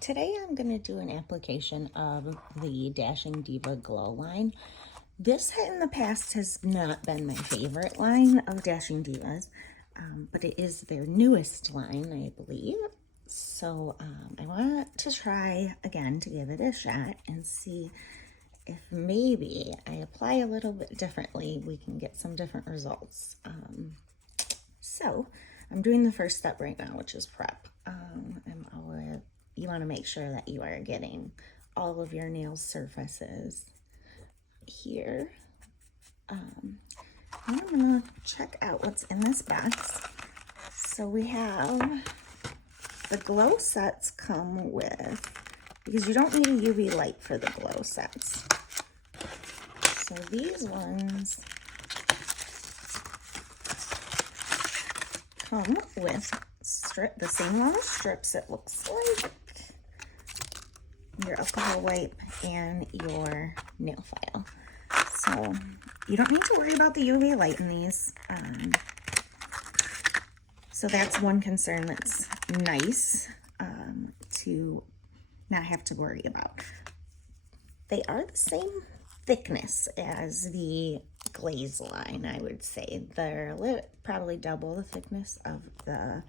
Today I'm going to do an application of the Dashing Diva Glow line. This in the past has not been my favorite line of Dashing Divas, but it is their newest line, I believe. So I want to try again to give it a shot and see if maybe I apply a little bit differently, we can get some different results. So I'm doing the first step right now, which is prep. You want to make sure that you are getting all of your nail surfaces here. I'm gonna check out what's in this box. So we have the glow sets come with, because you don't need a UV light for the glow sets. So these ones come with the same amount of strips, it looks like, your alcohol wipe and your nail file. So you don't need to worry about the UV light in these. So that's one concern that's nice to not have to worry about. They are the same thickness as the glaze line, I would say. They're probably double the thickness of the,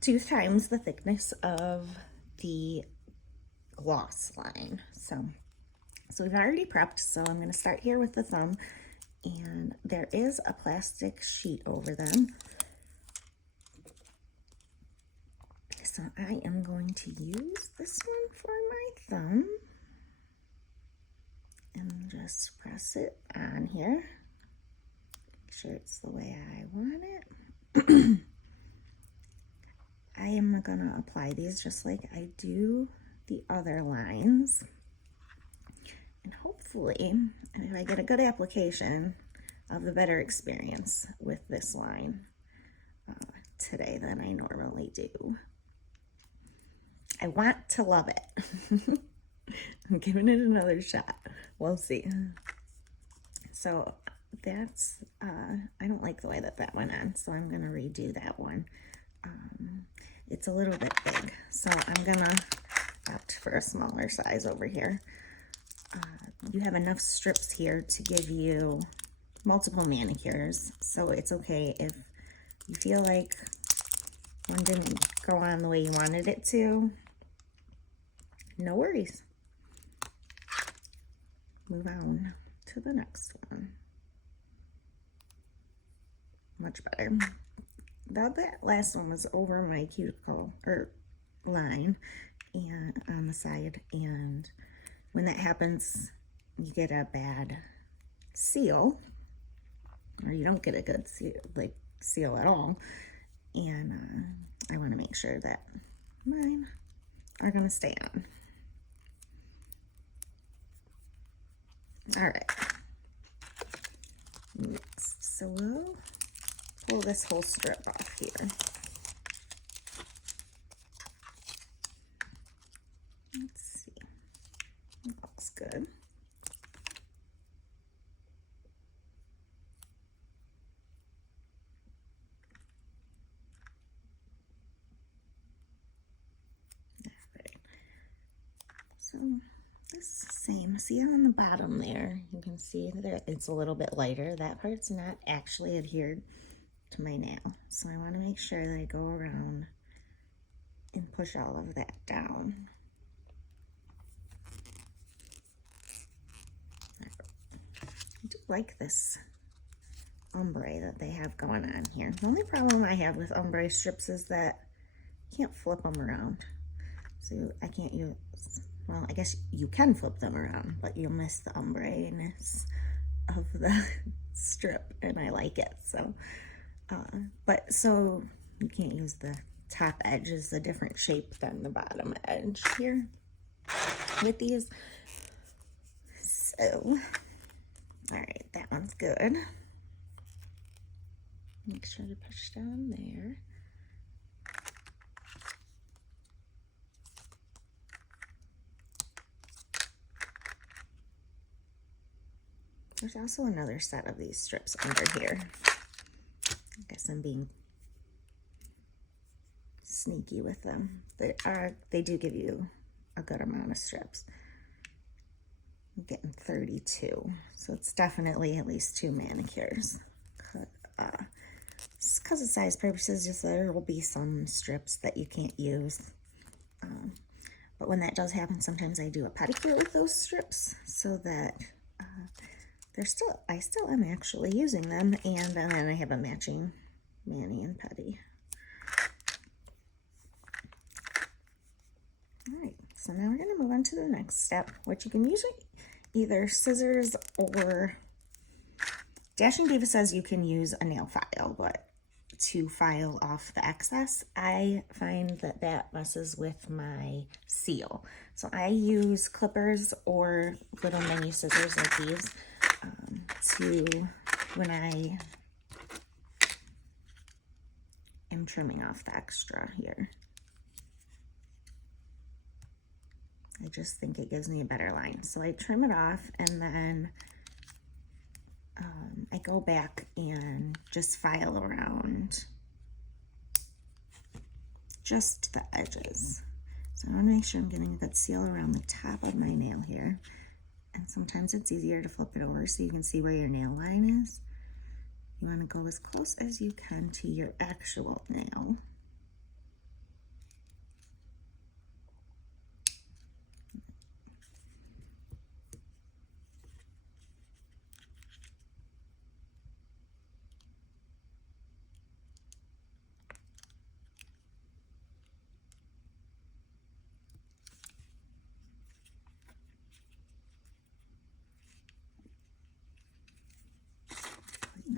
2 times the thickness of the gloss line. So we've already prepped, so I'm going to start here with the thumb, and there is a plastic sheet over them. So I am going to use this one for my thumb and just press it on here. Make sure it's the way I want it. I am going to apply these just like I do the other lines. And hopefully, if I get a good application, I'll have a better experience with this line today than I normally do. I want to love it. I'm giving it another shot. We'll see. So that's, I don't like the way that went on, so I'm going to redo that one. It's a little bit big, so I'm going to opt for a smaller size over here. You have enough strips here to give you multiple manicures, so it's okay if you feel like one didn't go on the way you wanted it to. No worries. Move on to the next one. Much better. That last one was over my cuticle or line and on the side, and when that happens, you get a bad seal, or you don't get a good seal at all. And I want to make sure that mine are going to stay on. All right. Next, so we'll pull this whole strip off here. Let's see. That looks good. So this same, see on the bottom there, you can see there it's a little bit lighter. That part's not actually adhered to my nail. So I want to make sure that I go around and push all of that down. I do like this ombre that they have going on here. The only problem I have with ombre strips is that you can't flip them around. So I can't use, well, I guess you can flip them around, but you'll miss the ombre-ness of the strip, and I like it. So, so you can't use the top edge, is a different shape than the bottom edge here with these. So, all right, that one's good. Make sure to push down there. There's also another set of these strips under here. I guess I'm being sneaky with them. They do give you a good amount of strips. I'm getting 32, so it's definitely at least 2 manicures. Because of size purposes, just there will be some strips that you can't use. But when that does happen, sometimes I do a pedicure with those strips so that I still am actually using them, and then I have a matching mani and pedi. All right, so now we're going to move on to the next step, which you can use either scissors or Dashing Diva says you can use a nail file, but to file off the excess, I find that that messes with my seal. So I use clippers or little mini scissors like these when I am trimming off the extra here. I just think it gives me a better line. So I trim it off, and then I go back and just file around just the edges. So I want to make sure I'm getting a good seal around the top of my nail here. And sometimes it's easier to flip it over so you can see where your nail line is. You want to go as close as you can to your actual nail.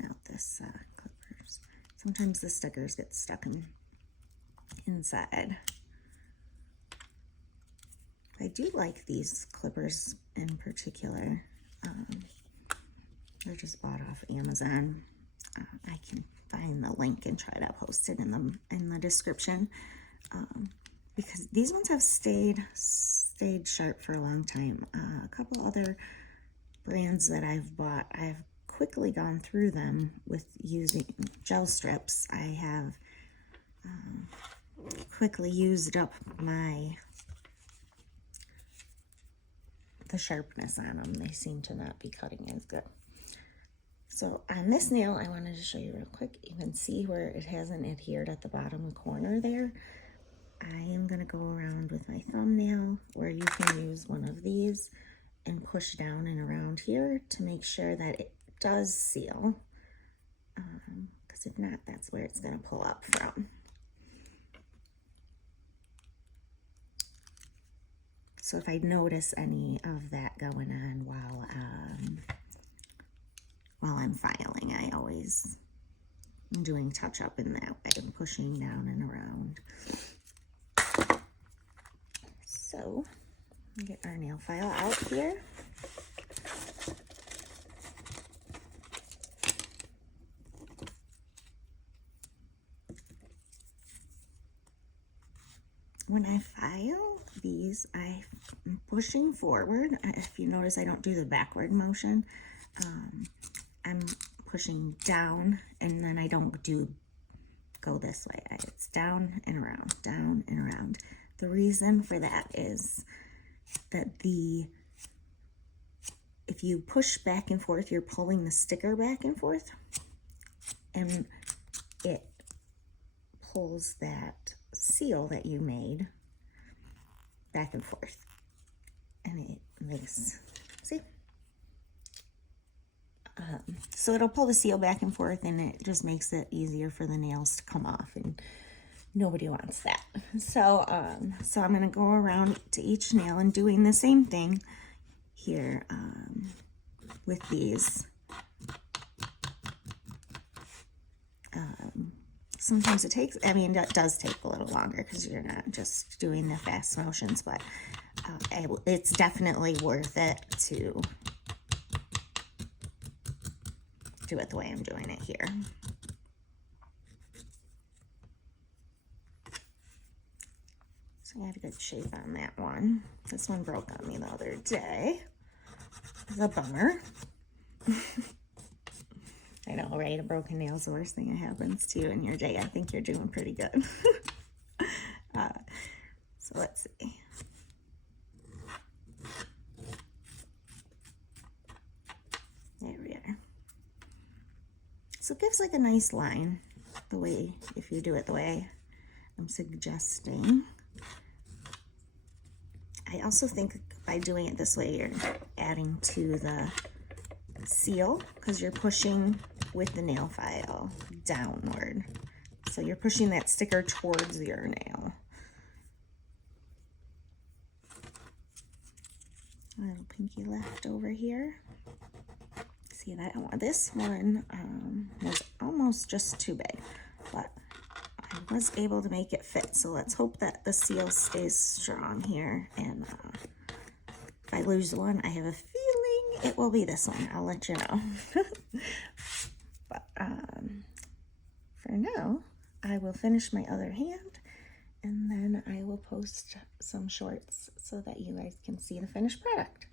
Out this clippers. Sometimes the stickers get stuck inside. I do like these clippers in particular. They're just bought off Amazon. I can find the link and try to post it in the description, because these ones have stayed sharp for a long time. A couple other brands that I've bought, I've quickly gone through them with using gel strips. I have quickly used up the sharpness on them. They seem to not be cutting as good. So on this nail, I wanted to show you real quick. You can see where it hasn't adhered at the bottom corner there. I am going to go around with my thumbnail, where you can use one of these and push down and around here to make sure that it does seal, because if not, that's where it's going to pull up from. So if I notice any of that going on while I'm filing, I always am doing touch up in that way and pushing down and around. So get our nail file out here. When I file these, I'm pushing forward. If you notice, I don't do the backward motion. I'm pushing down, and then I don't go this way. It's down and around, down and around. The reason for that is that if you push back and forth, you're pulling the sticker back and forth, and it pulls that seal that you made back and forth, and it makes, see, so it'll pull the seal back and forth, and it just makes it easier for the nails to come off, and nobody wants that. So so I'm going to go around to each nail and doing the same thing here with these. Sometimes it takes, it does take a little longer because you're not just doing the fast motions, but it's definitely worth it to do it the way I'm doing it here. So I had a good shape on that one. This one broke on me the other day. It's a bummer. I know, right? A broken nail's the worst thing that happens to you in your day. I think you're doing pretty good. So it gives like a nice line the way, if you do it the way I'm suggesting. I also think by doing it this way, you're adding to the seal because you're pushing with the nail file downward. So you're pushing that sticker towards your nail. A little pinky left over here. See that this one was almost just too big, but I was able to make it fit. So let's hope that the seal stays strong here. And if I lose one, I have a feeling it will be this one. I'll let you know. But for now, I will finish my other hand, and then I will post some shorts so that you guys can see the finished product.